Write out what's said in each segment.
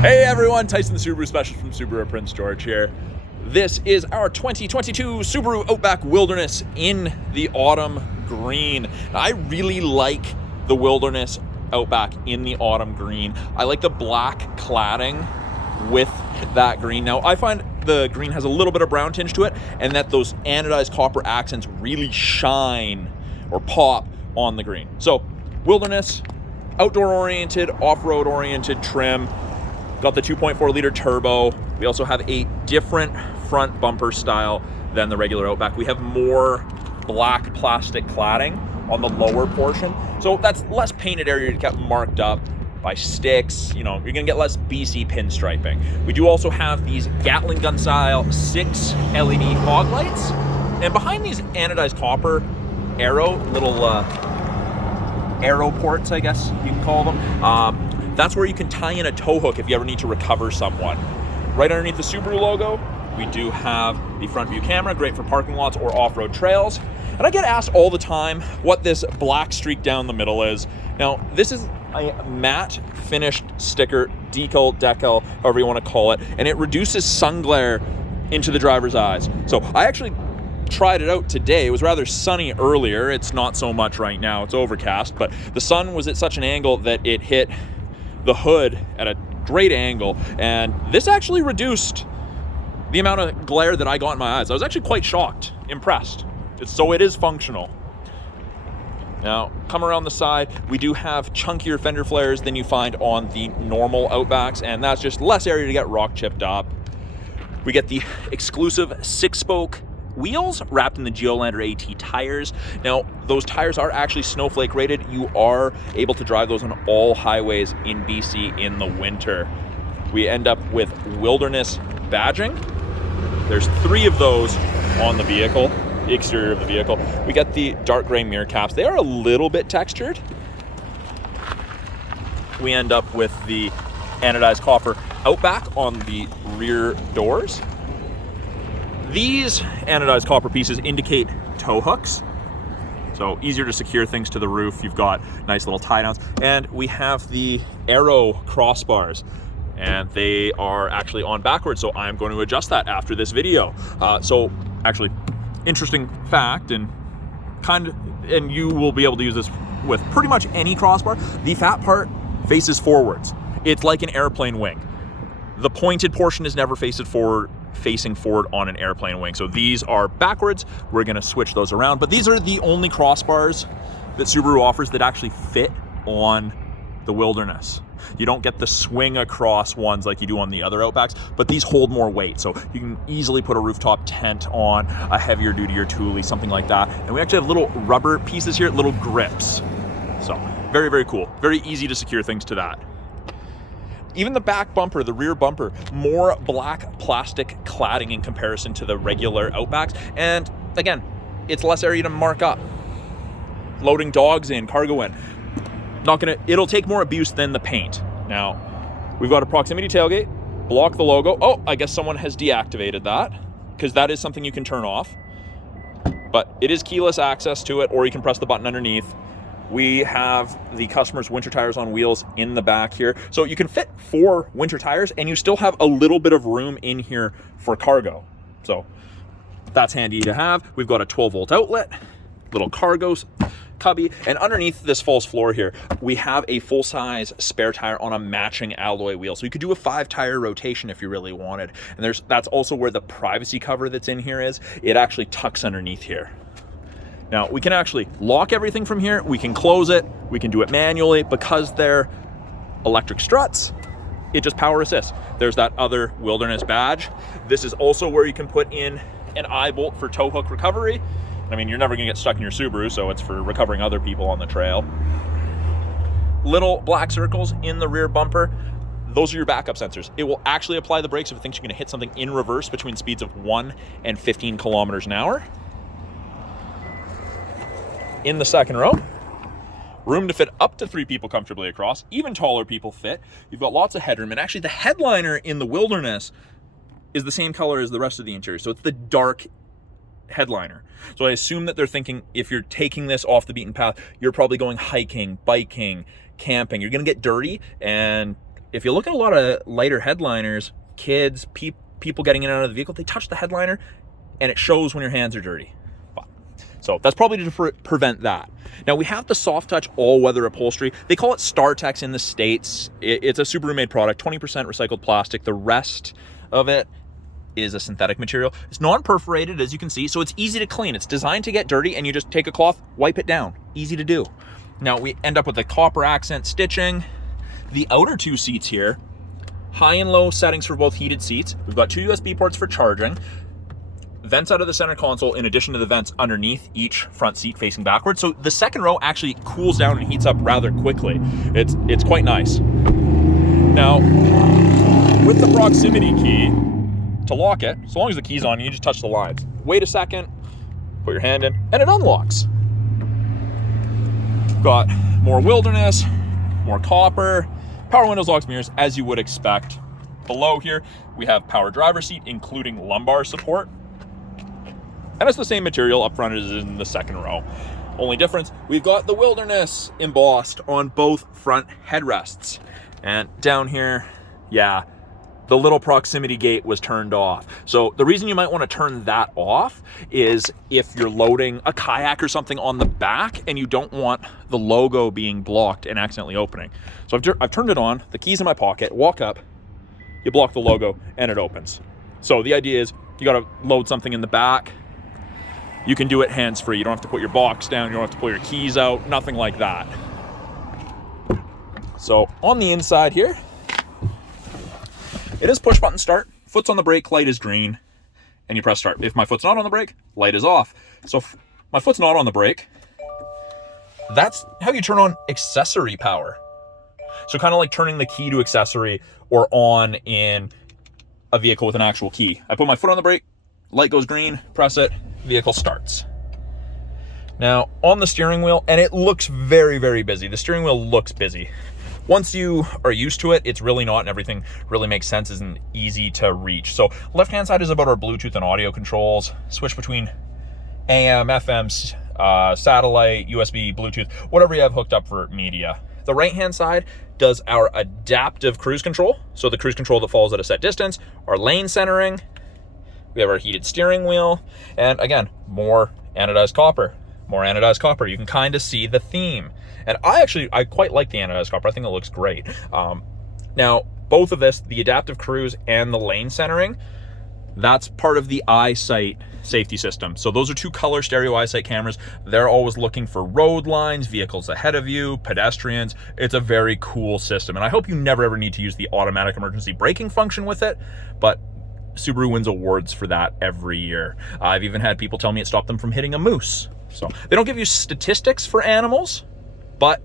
Hey everyone, Tyson the Subaru Specialist from Subaru Prince George here. This is our 2022 Subaru Outback Wilderness in the autumn green. Now, I really like the Wilderness Outback in the autumn green. I like the black cladding with that green. Now, I find the green has a little bit of brown tinge to it, and that those anodized copper accents really shine or pop on the green. So, Wilderness, outdoor oriented, off-road oriented trim. Got the 2.4 liter turbo. We also have a different front bumper style than the regular Outback. We have more black plastic cladding on the lower portion. So that's less painted area to get marked up by sticks. You know, you're gonna get less BC pinstriping. We do also have these Gatling gun style 6 LED fog lights. And behind these anodized copper little arrow ports, I guess you can call them. That's where you can tie in a tow hook if you ever need to recover someone. Right underneath the Subaru logo, we do have the front view camera, great for parking lots or off-road trails. And I get asked all the time what this black streak down the middle is. Now, this is a matte finished sticker, decal, however you want to call it, and it reduces sun glare into the driver's eyes. So I actually tried it out today. It was rather sunny earlier. It's not so much right now. It's overcast, but the sun was at such an angle that it hit the hood at a great angle, and this actually reduced the amount of glare that I got in my eyes. I was actually quite shocked, impressed. So it is functional. Now, come around the side, we do have chunkier fender flares than you find on the normal Outbacks, and that's just less area to get rock chipped up. We get the exclusive 6-spoke wheels wrapped in the Geolander AT tires. Now, those tires are actually snowflake rated. You are able to drive those on all highways in BC in the winter. We end up with Wilderness badging. There's 3 of those on the vehicle, the exterior of the vehicle. We got the dark gray mirror caps. They are a little bit textured. We end up with the anodized copper Outback on the rear doors. These anodized copper pieces indicate tow hooks, so easier to secure things to the roof. You've got nice little tie downs, and we have the arrow crossbars, and they are actually on backwards, so I'm going to adjust that after this video. So actually, interesting fact, and you will be able to use this with pretty much any crossbar. The fat part faces forwards. It's like an airplane wing. The pointed portion is never facing forward on an airplane wing. So these are backwards. We're gonna switch those around, but these are the only crossbars that Subaru offers that actually fit on the Wilderness. You don't get the swing across ones like you do on the other Outbacks, but these hold more weight. So you can easily put a rooftop tent on a heavier duty or Thule, something like that. And we actually have little rubber pieces here, little grips. So very, very cool. Very easy to secure things to that. Even the back bumper, the rear bumper, more black plastic cladding in comparison to the regular Outbacks. And again, it's less area to mark up. Loading dogs in, cargo in. It'll take more abuse than the paint. Now, we've got a proximity tailgate, block the logo. Oh, I guess someone has deactivated that, because that is something you can turn off. But it is keyless access to it, or you can press the button underneath. We have the customer's winter tires on wheels in the back here. So you can fit 4 winter tires and you still have a little bit of room in here for cargo. So that's handy to have. We've got a 12-volt outlet, little cargo cubby, and underneath this false floor here, we have a full-size spare tire on a matching alloy wheel. So you could do a 5-tire rotation if you really wanted. And that's also where the privacy cover that's in here is. It actually tucks underneath here. Now, we can actually lock everything from here. We can close it. We can do it manually. Because they're electric struts, it just power assists. There's that other Wilderness badge. This is also where you can put in an eye bolt for tow hook recovery. I mean, you're never gonna get stuck in your Subaru, so it's for recovering other people on the trail. Little black circles in the rear bumper. Those are your backup sensors. It will actually apply the brakes if it thinks you're gonna hit something in reverse between speeds of 1 and 15 kilometers an hour. In the second row, room to fit up to 3 people comfortably across. Even taller people fit. You've got lots of headroom, and actually the headliner in the Wilderness is the same color as the rest of the interior, so it's the dark headliner. So I assume that they're thinking if you're taking this off the beaten path, you're probably going hiking, biking, camping. You're gonna get dirty, and if you look at a lot of lighter headliners, kids, people getting in and out of the vehicle, they touch the headliner and it shows when your hands are dirty. So that's probably to prevent that. Now we have the soft touch all-weather upholstery. They call it StarTex in the States. It's a Subaru-made product, 20% recycled plastic. The rest of it is a synthetic material. It's non-perforated, as you can see, so it's easy to clean. It's designed to get dirty, and you just take a cloth, wipe it down. Easy to do. Now we end up with the copper accent stitching. The outer two seats here, high and low settings for both heated seats. We've got 2 USB ports for charging. Vents out of the center console in addition to the vents underneath each front seat facing backwards. So the second row actually cools down and heats up rather quickly. It's quite nice. Now, with the proximity key, to lock it, so long as the key's on, you just touch the lines. Wait a second, put your hand in, and it unlocks. Got more wilderness, more copper, power windows, locks, mirrors, as you would expect. Below here, we have power driver seat, including lumbar support. And it's the same material up front as in the second row. Only difference, we've got the wilderness embossed on both front headrests. And down here, yeah, the little proximity gate was turned off. So the reason you might want to turn that off is if you're loading a kayak or something on the back and you don't want the logo being blocked and accidentally opening. So I've turned it on, the key's in my pocket, walk up, you block the logo and it opens. So the idea is you got to load something in the back. You can do it hands-free. You don't have to put your box down. You don't have to pull your keys out, nothing like that. So on the inside here, it is push button start. Foot's on the brake, light is green, and you press start. If my foot's not on the brake, light is off. So if my foot's not on the brake, that's how you turn on accessory power. So kind of like turning the key to accessory or on in a vehicle with an actual key. I put my foot on the brake, light goes green, press it, vehicle starts. Now on the steering wheel, and it looks very, very busy. The steering wheel looks busy. Once you are used to it, it's really not, and everything really makes sense, isn't easy to reach. So left hand side is about our Bluetooth and audio controls. Switch between AM, FM, satellite, USB, Bluetooth, whatever you have hooked up for media. The right hand side does our adaptive cruise control. So the cruise control that follows at a set distance, our lane centering. We have our heated steering wheel, and again, more anodized copper. More anodized copper. You can kind of see the theme. And I quite like the anodized copper. I think it looks great. Now, both of this, the adaptive cruise and the lane centering, that's part of the Eyesight safety system. So those are 2 color stereo Eyesight cameras. They're always looking for road lines, vehicles ahead of you, pedestrians. It's a very cool system. And I hope you never ever need to use the automatic emergency braking function with it, but Subaru wins awards for that every year. I've even had people tell me it stopped them from hitting a moose. So they don't give you statistics for animals, but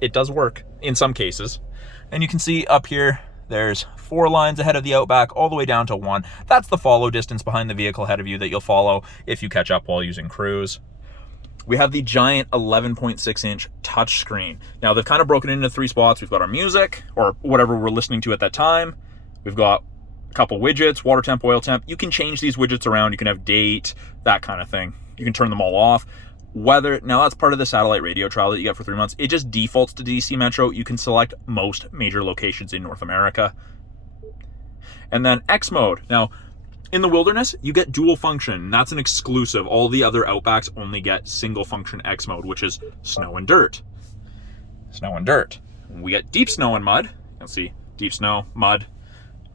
it does work in some cases. And you can see up here, there's 4 lines ahead of the Outback, all the way down to 1. That's the follow distance behind the vehicle ahead of you that you'll follow if you catch up while using cruise. We have the giant 11.6-inch touchscreen. Now they've kind of broken it into 3 spots. We've got our music, or whatever we're listening to at that time. We've got a couple widgets, water temp, oil temp. You can change these widgets around. You can have date, that kind of thing. You can turn them all off. Weather, now that's part of the satellite radio trial that you get for 3 months. It just defaults to DC Metro. You can select most major locations in North America. And then X mode. Now, in the wilderness, you get dual function. That's an exclusive. All the other Outbacks only get single function X mode, which is snow and dirt. Snow and dirt. We get deep snow and mud. You'll see deep snow, mud,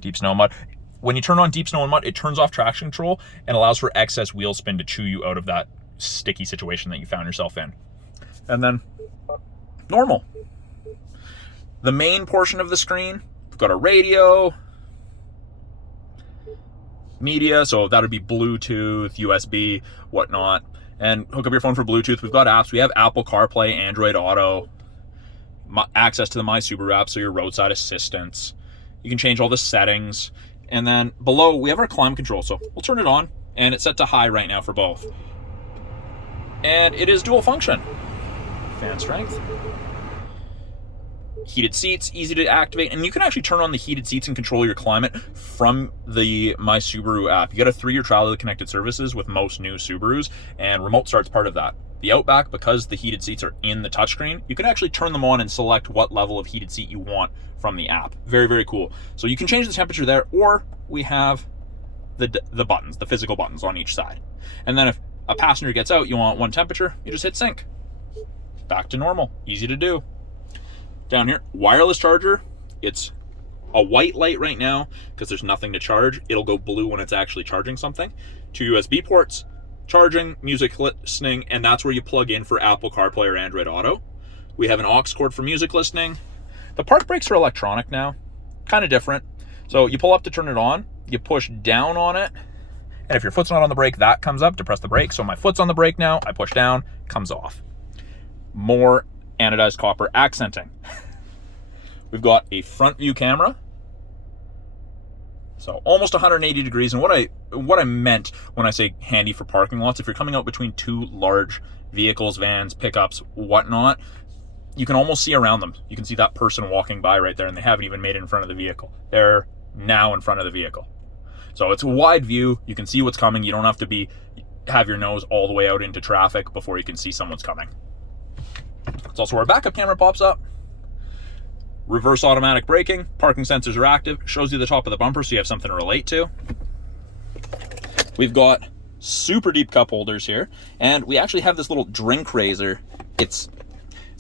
deep snow, mud. When you turn on deep snow and mud, it turns off traction control and allows for excess wheel spin to chew you out of that sticky situation that you found yourself in. And then normal. The main portion of the screen, we've got a radio, media, so that would be Bluetooth, USB, whatnot, and hook up your phone for Bluetooth. We've got apps. We have Apple CarPlay, Android Auto, access to the My Subaru app, so your roadside assistance. You can change all the settings. And then below, we have our climate control. So we'll turn it on, and it's set to high right now for both. And it is dual function. Fan strength. Heated seats, easy to activate. And you can actually turn on the heated seats and control your climate from the My Subaru app. You get a 3-year trial of the connected services with most new Subarus, and remote start's part of that. The Outback, because the heated seats are in the touchscreen, you can actually turn them on and select what level of heated seat you want from the app. Very, very cool. So you can change the temperature there, or we have the buttons, the physical buttons on each side. And then if a passenger gets out, you want one temperature, you just hit sync. Back to normal, easy to do. Down here, wireless charger. It's a white light right now because there's nothing to charge. It'll go blue when it's actually charging something. 2 USB ports, charging, music listening, and that's where you plug in for Apple CarPlay or Android Auto. We have an aux cord for music listening. The park brakes are electronic now, kind of different. So you pull up to turn it on, you push down on it, and if your foot's not on the brake, that comes up to press the brake. So my foot's on the brake now, I push down, comes off. More anodized copper accenting. We've got a front view camera. So almost 180 degrees. And what I meant when I say handy for parking lots, if you're coming out between two large vehicles, vans, pickups, whatnot, you can almost see around them. You can see that person walking by right there, and they haven't even made it in front of the vehicle. They're now in front of the vehicle. So it's a wide view. You can see what's coming. You don't have to have your nose all the way out into traffic before you can see someone's coming. It's also where our backup camera pops up. Reverse automatic braking. Parking sensors are active. Shows you the top of the bumper so you have something to relate to. We've got super deep cup holders here. And we actually have this little drink raiser. It's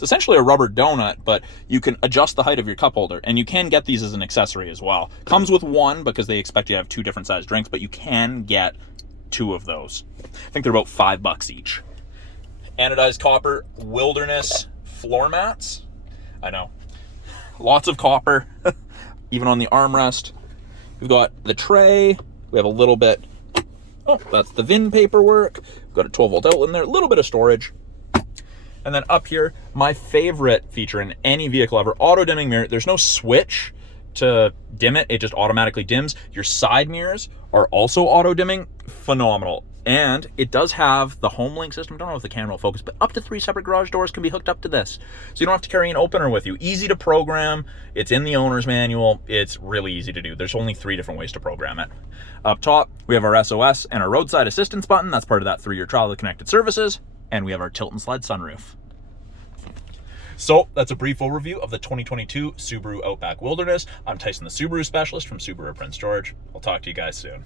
essentially a rubber donut, but you can adjust the height of your cup holder, and you can get these as an accessory as well. Comes with one because they expect you to have 2 different size drinks, but you can get 2 of those. I think they're about $5 each. Anodized copper wilderness floor mats. I know. Lots of copper, even on the armrest. We've got the tray. We have a little bit, that's the VIN paperwork. We've got a 12-volt outlet in there, a little bit of storage. And then up here, my favorite feature in any vehicle ever, auto dimming mirror. There's no switch to dim it. It just automatically dims. Your side mirrors are also auto dimming. Phenomenal. And it does have the Homelink system. I don't know if the camera will focus, but up to 3 separate garage doors can be hooked up to this. So you don't have to carry an opener with you. Easy to program. It's in the owner's manual. It's really easy to do. There's only 3 different ways to program it. Up top, we have our SOS and our roadside assistance button. That's part of that 3-year trial of the connected services. And we have our tilt and slide sunroof. So that's a brief overview of the 2022 Subaru Outback Wilderness. I'm Tyson, the Subaru specialist from Subaru Prince George. I'll talk to you guys soon.